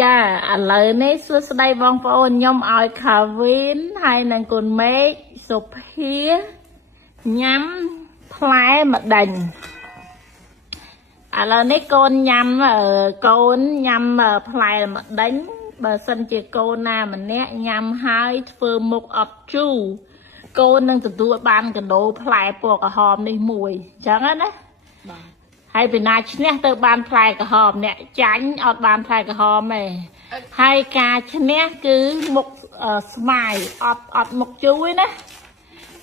ចាឥឡូវនេះសួស្តីបងប្អូនខ្ញុំឲ្យខាវីនហើយនឹងកូនមេឃសុភាញ៉ាំផ្លែម្ដេចឥឡូវនេះកូនញ៉ាំផ្លែម្ដេចបើសិនជាកូនណាម្នាក់ញ៉ាំហើយធ្វើមុខអត់ជូរកូននឹងទទួលបានកដោផ្លែពណ៌ក្រហមនេះមួយអញ្ចឹងណាហើយពីណាឈ្នះទៅបានផ្លែក្រហមអ្នកចាញ់អត់បានផ្លែក្រហមទេហើយការឈ្នះគឺមុខស្មាយអត់មុខជូរទេណា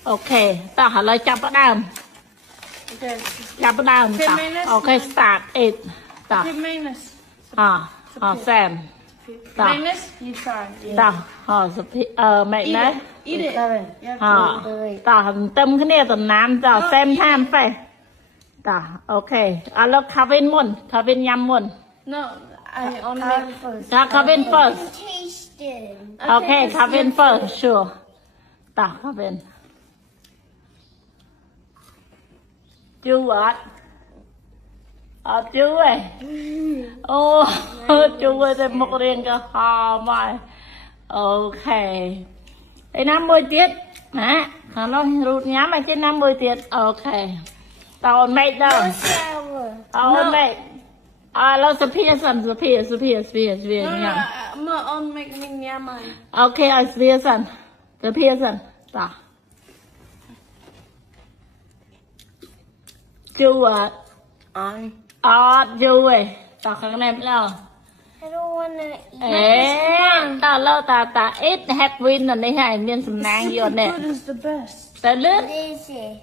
អូខេតោះឥឡូវចាប់ផ្ដើមចាប់ផ្ដើមតោះអូខេ start it តោះSam តោះ you try តោះសុភីMagnus eat it តោះទឹមគ្នាតំណាំតោះ same time ហ្វេតោះអូខេឥឡូវ Kevin មុន Kevin ញ៉ាំមុន no I only make first តោះ Kevin first Taste it. okay Kevin first sure តោះ Kevin ជូរអត់ជូរទេអូជូរតែមុខរៀងក្រហមហើយអូខេឯណាមួយទៀតណាខាងនោះរូតញ៉ាំឲ្យចេះណាមួយទៀតអូខេតោនមេឃដល់ Sour. អូនមេឃឥឡូវសុភាសិនសុភាញ៉ាំ no on make me nham mine អូខេឲ្យសុភាសិនតោះជូរអត់យូរទេតោះខាងនេះម្ដង I don't wanna eat. តើលើតាអ៊ីត have win នេះហើយមានសំណាងយកនេះ food is the best តើលឿន What is it?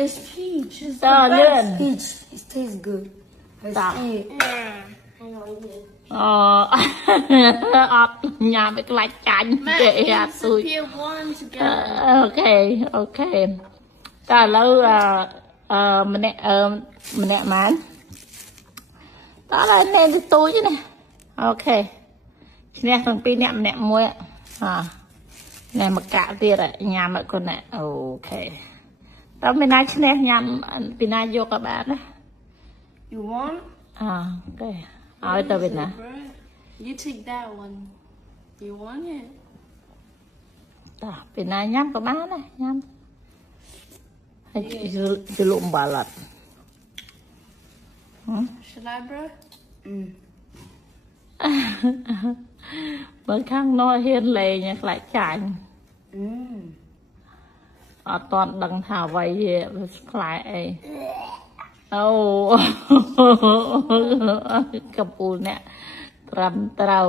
it's peach it's តើ the លឿន best Peach, it tastes good. I Stop. see it. Nah, I don't eat it. អត់ញ៉ាំឲ្យខ្លាចចាញ់ Matt ទេអ and ត់ស៊ូយ Sophia won together អូខេតើឥឡូវម្នាក់ម៉ានតើឥឡូវនេះទៅទូចណាអូខេឈ្នះទាំងពីរអ្នកម្នាក់មួយណែមកកាក់ទៀតញ៉ាំឲ្យគាត់ណាអូខេតើមានណាឈ្នះញ៉ាំពីណាយកក៏បានណា you want អូខេឲ្យទៅវិញណា you take that one you want it តើពីណាញ៉ាំក៏បានដែរញ៉ាំហើយជលុំបាល់អត់ should I bro បើខាងនោះហ៊ានលេងខ្លាចចាញ់អត់តន់ដឹងថាអ្វីវាខ្លាចអីអូកំពូលអ្នកត្រឹមត្រូវ